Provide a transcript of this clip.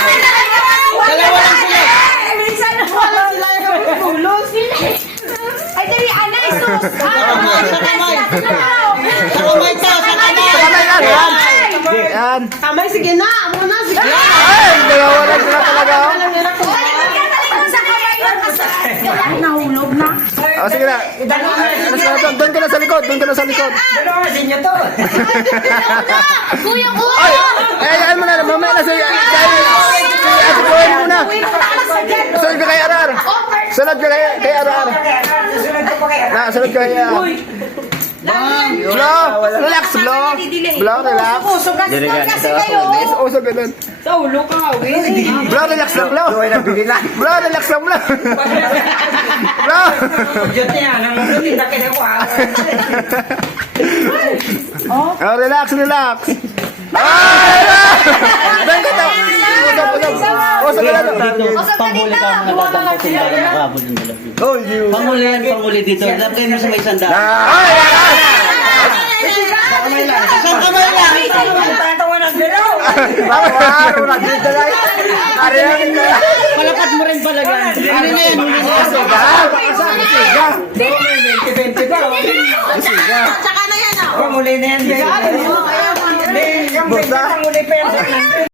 Dalawa lang sila. Minsan na wala sila yung tulog. Ay, dali, ana, isus. Kamay, sa kamay. Sa kamay ka, sa kamay. Kamay na, yan. Yan. Kamay, sige na. Muna, sige na. Ay, dalawa lang sila talaga. Oy, nagkatalikod sa kamay yun. Kasi nahulog na. Oh, sige na. Doon ka na sa likod. Doon ka na sa likod. Kuya, kuya. Ay, ayaan mo na. Mamaya na sa'yo. Asikuhin mo na. Sunod ka kay Arar. Sunod ka kay Arar. Sunod ka kay Arar. Blow. Relax, blow. Blow, relax. Usog kasi kayo. Usog ka dun. Sa ulo ka nga, Blow, relax lang, blow. Blow, relax lang, blow. Blow. Oh, relax, relax. Doon ka daw. Usog ka lang. Panghuli ka mga dadang kung bago nakabol yung dalawa. Panghuli yan, panghuli dito. Lagay mo sa may sanda. Ay, Isang kamay lang. ay. Palapad mo rin pala yan. Huli na yan, huli na yan.